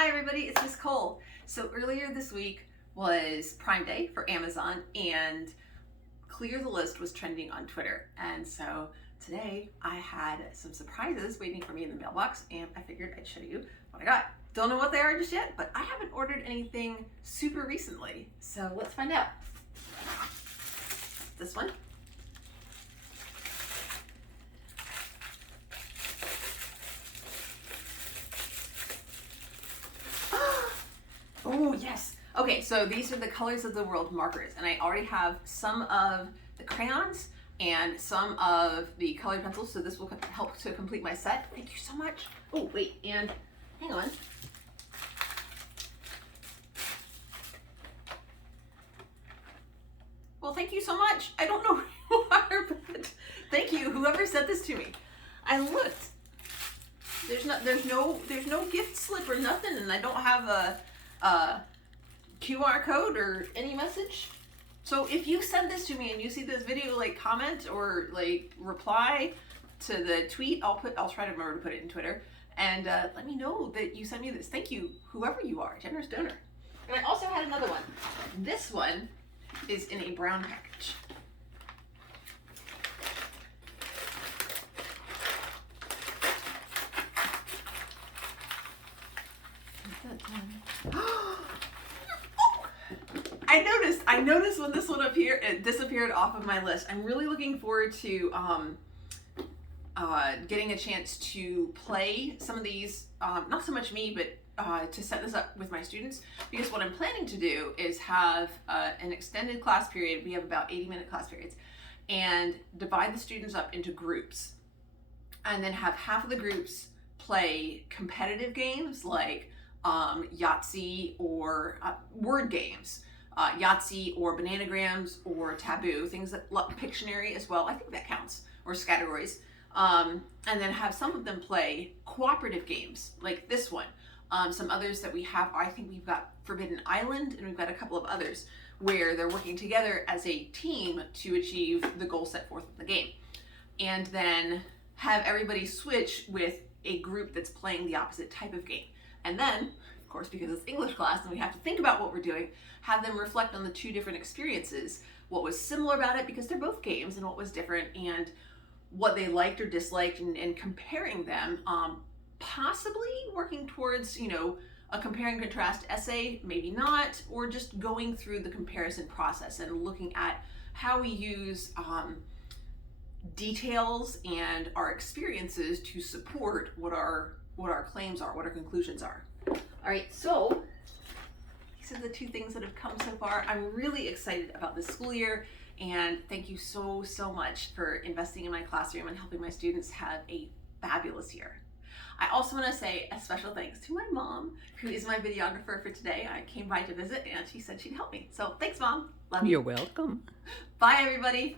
Hi everybody, it's Miss Cole. So earlier this week was Prime Day for Amazon and Clear the List was trending on Twitter. And so today I had some surprises waiting for me in the mailbox and I figured I'd show you what I got. Don't know what they are just yet, but I haven't ordered anything super recently. So let's find out. This one. Oh, yes. Okay, so these are the Colors of the World markers, and I already have some of the crayons and some of the colored pencils, so this will help to complete my set. Thank you so much. Oh, wait, and hang on. Well, thank you so much. I don't know who you are, but thank you, whoever sent this to me. I looked. There's no gift slip or nothing, and I don't have a QR code or any message. So if you send this to me and you see this video, like comment or like reply to the tweet, I'll try to remember to put it in Twitter and let me know that you sent me this. Thank you, whoever you are, generous donor. And I also had another one. This one is in a brown package. I noticed when this one appeared, it disappeared off of my list. I'm really looking forward to getting a chance to play some of these, not so much me, but to set this up with my students, because what I'm planning to do is have an extended class period. We have about 80-minute class periods, and divide the students up into groups, and then have half of the groups play competitive games like Yahtzee or word games, Yahtzee or Bananagrams or Taboo, things that Pictionary as well, I think that counts, or Scattergories, and then have some of them play cooperative games like this one. Some others that we have, I think we've got Forbidden Island, and we've got a couple of others where they're working together as a team to achieve the goal set forth in the game. And then have everybody switch with a group that's playing the opposite type of game. And then, of course, because it's English class and we have to think about what we're doing, have them reflect on the two different experiences, what was similar about it because they're both games, and what was different, and what they liked or disliked, and comparing them, possibly working towards, a compare and contrast essay, maybe not, or just going through the comparison process and looking at how we use details and our experiences to support what our claims are, what our conclusions are. All right, so these are the two things that have come so far. I'm really excited about this school year, and thank you so much for investing in my classroom and helping my students have a fabulous year. I also want to say a special thanks to my mom, who is my videographer for today. I came by to visit and she said she'd help me. So thanks, Mom. Love you. You're welcome. Bye, everybody.